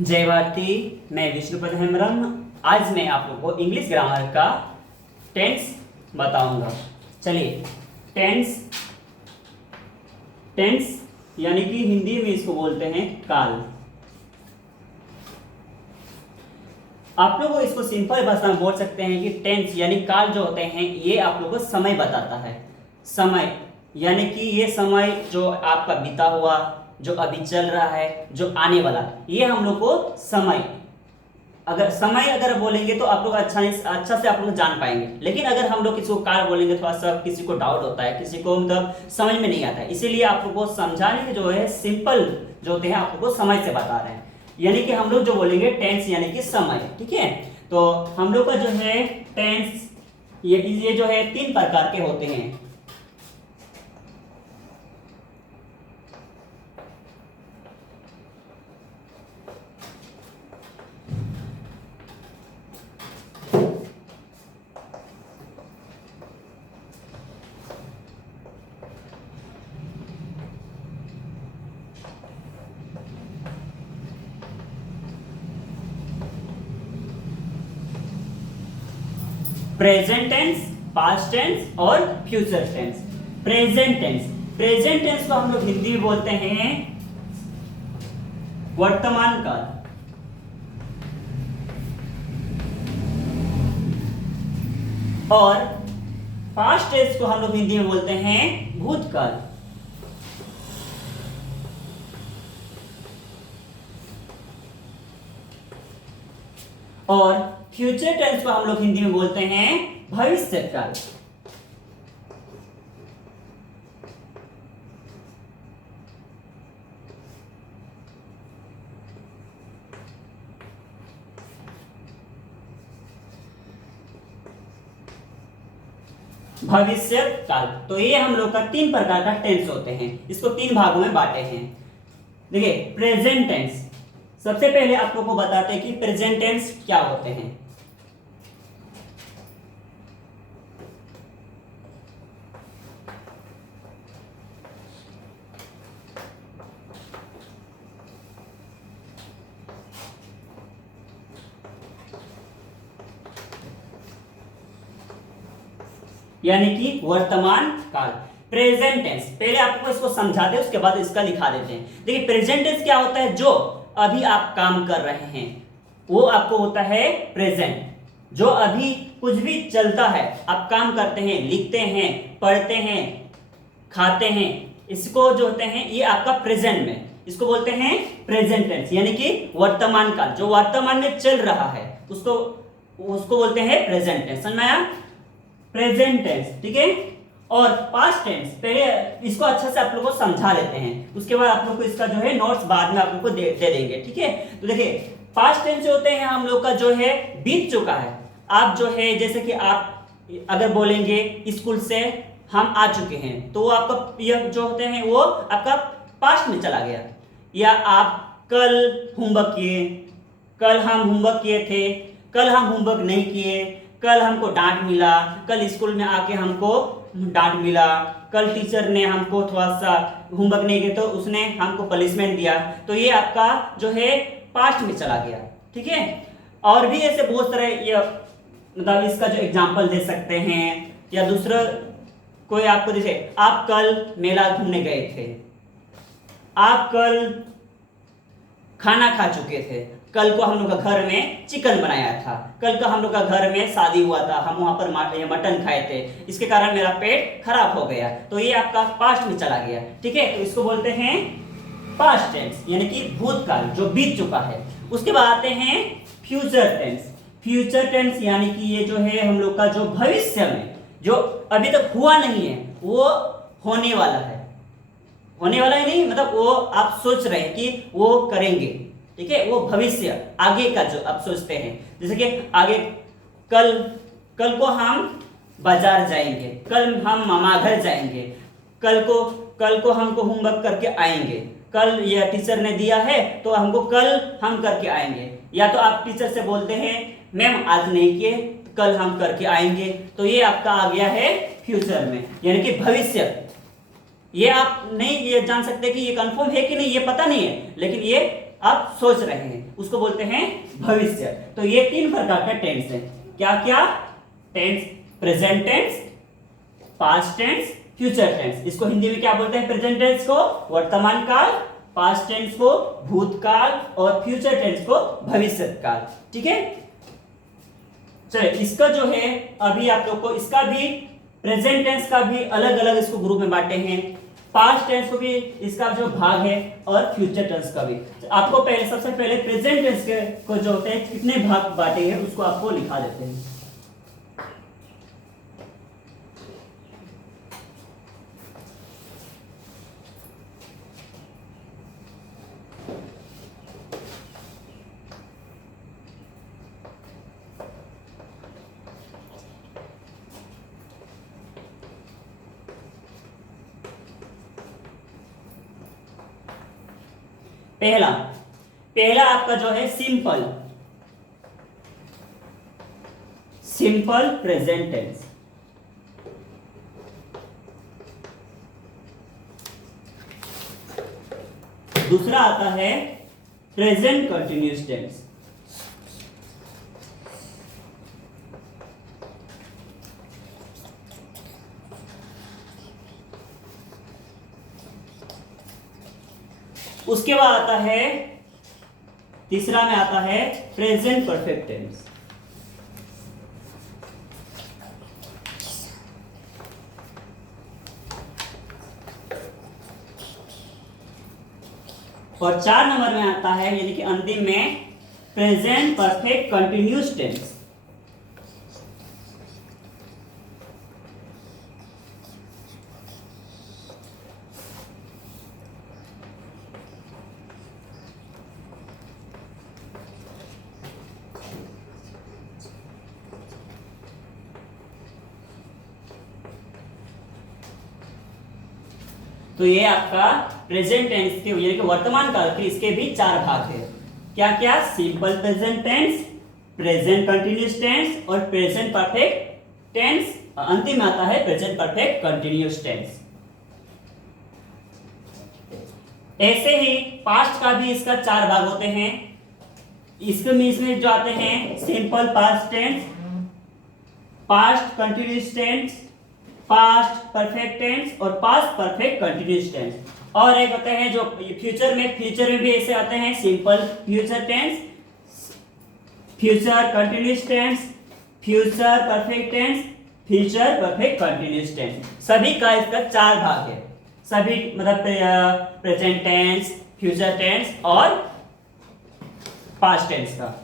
जय भारती। मैं विष्णुपद हेम्ब्रम। आज मैं आप लोगों को इंग्लिश ग्रामर का टेंस बताऊंगा। चलिए, टेंस टेंस यानी कि हिंदी में इसको बोलते हैं काल। आप लोग इसको सिंपल भाषा में बोल सकते हैं कि टेंस यानी काल जो होते हैं ये आप लोगों को समय बताता है। समय यानी कि ये समय जो आपका बीता हुआ, जो अभी चल रहा है, जो आने वाला, ये हम लोग को समय अगर बोलेंगे तो आप लोग अच्छा से आप लोग जान पाएंगे। लेकिन अगर हम लोग किसी को काल बोलेंगे थोड़ा सा किसी को डाउट होता है, किसी को मतलब समझ में नहीं आता है। इसीलिए आप लोग को समझाने के जो है सिंपल जो होते हैं आप लोग को समय से बता रहे हैं। यानी कि हम लोग जो बोलेंगे टेंस यानी कि समय, ठीक है। तो हम लोग का जो है टेंस ये जो है 3 प्रकार के होते हैं। प्रेजेंट टेंस, पास्ट टेंस और फ्यूचर टेंस। प्रेजेंट टेंस को हम लोग हिंदी में बोलते हैं वर्तमान काल। और पास्ट टेंस को हम लोग हिंदी में बोलते हैं भूतकाल। और फ्यूचर टेंस को हम लोग हिंदी में बोलते हैं भविष्य काल। भविष्य काल। तो ये हम लोग का 3 प्रकार का टेंस होते हैं। इसको 3 भागों में बांटे हैं। देखिए, प्रेजेंट टेंस सबसे पहले आप लोग को बताते हैं कि प्रेजेंट टेंस क्या होते हैं। यानी कि वर्तमान काल। प्रेजेंट टेंस पहले आपको इसको समझा दे, उसके बाद इसका लिखा देते हैं। देखिए, प्रेजेंट टेंस क्या होता है? जो अभी आप काम कर रहे हैं वो आपको होता है प्रेजेंट। जो अभी कुछ भी चलता है, आप काम करते हैं, लिखते हैं, पढ़ते हैं, खाते हैं, इसको जो होते हैं ये आपका प्रेजेंट में, इसको बोलते हैं प्रेजेंट टेंस यानी कि वर्तमान काल। जो वर्तमान में चल रहा है उसको बोलते हैं प्रेजेंट टेंस। समझ में आया? प्रेजेंट टेंस, ठीक है। और पास्ट टेंस पहले इसको अच्छा से आप लोगों को समझा लेते हैं, उसके बाद आप लोग को इसका जो है नोट्स बाद में आप लोग को दे देंगे, ठीक है। तो देखिए, पास्ट टेंस जो होते हैं हम लोग का जो है बीत चुका है। आप जो है जैसे कि आप अगर बोलेंगे स्कूल से हम आ चुके हैं, तो वो आपका यह जो होते हैं वो आपका पास्ट में चला गया। या आप कल होमवर्क किए, कल हम होमवर्क किए थे, कल हम होमवर्क नहीं किए, कल हमको डांट मिला, कल स्कूल में आके हमको डांट मिला, कल टीचर ने हमको थोड़ा सा होमवर्क नहीं किया तो उसने हमको पनिशमेंट दिया। तो ये आपका जो है पास्ट में चला गया, ठीक है। और भी ऐसे बहुत सारे ये मतलब इसका जो एग्जांपल दे सकते हैं। या दूसरा कोई आपको जैसे आप कल मेला घूमने गए थे, आप कल खाना खा चुके थे, कल को हम लोग का घर में चिकन बनाया था, कल का हम लोग का घर में शादी हुआ था, हम वहां पर मटन खाए थे, इसके कारण मेरा पेट खराब हो गया। तो ये आपका पास्ट में चला गया, ठीक है। तो इसको बोलते हैं पास्ट टेंस यानी कि भूतकाल जो बीत चुका है। उसके बाद आते हैं फ्यूचर टेंस। फ्यूचर टेंस यानी कि ये जो है हम लोग का जो भविष्य में जो अभी तक हुआ नहीं है वो होने वाला है। होने वाला ही नहीं मतलब वो आप सोच रहे हैं कि वो करेंगे, ठीक है। वो भविष्य आगे का जो आप सोचते हैं, जैसे कि आगे कल को हम बाजार जाएंगे, कल हम मामा घर जाएंगे, कल को हमको होमवर्क करके आएंगे, कल यह टीचर ने दिया है तो हमको कल हम करके आएंगे। या तो आप टीचर से बोलते हैं मैम आज नहीं किए, कल हम करके आएंगे। तो ये आपका आ गया है फ्यूचर में यानी कि भविष्य। ये आप नहीं ये जान सकते कि ये कंफर्म है कि नहीं, ये पता नहीं है, लेकिन ये आप सोच रहे हैं, उसको बोलते हैं भविष्य। तो ये 3 प्रकार का टेंस है। क्या क्या? Tense, present tense, past tense, future tense. इसको हिंदी में क्या बोलते हैं? प्रेजेंट टेंस को वर्तमान काल, पास्ट टेंस को भूतकाल और फ्यूचर टेंस को भविष्य काल। ठीक है, चलिए इसका जो है अभी आप लोग को इसका भी प्रेजेंट टेंस का भी अलग अलग इसको ग्रुप में बांटे हैं, पास्ट टेंस को भी इसका जो भाग है और फ्यूचर टेंस का भी। आपको पहले सबसे पहले प्रेजेंट टेंस के को जो होते हैं कितने भाग बांटे हैं उसको आपको लिखा देते हैं। पहला आपका जो है सिंपल प्रेजेंट टेंस। दूसरा आता है प्रेजेंट कंटिन्यूअस टेंस। उसके बाद आता है तीसरा में आता है प्रेजेंट परफेक्ट टेंस। और 4 नंबर में आता है यानी कि अंतिम में प्रेजेंट परफेक्ट कंटिन्यूअस टेंस। तो ये आपका प्रेजेंट टेंस के यानी कि वर्तमान काल के इसके भी 4 भाग है। क्या क्या? Simple present tense, present continuous tense और प्रेजेंट परफेक्ट टेंस। अंतिम में आता है प्रेजेंट परफेक्ट कंटिन्यूअस टेंस। ऐसे ही पास्ट का भी इसका 4 भाग होते हैं। इसमें जो आते हैं simple past tense, past continuous tense, past perfect tense और पास्ट परफेक्ट कंटिन्यूअस टेंस। और एक होते हैं जो फ्यूचर में भी ऐसे आते हैं simple future tense, future continuous tense, future perfect tense, future perfect continuous tense. सभी का इसका 4 भाग है। सभी मतलब प्रेजेंट टेंस, फ्यूचर टेंस और पास्ट टेंस का।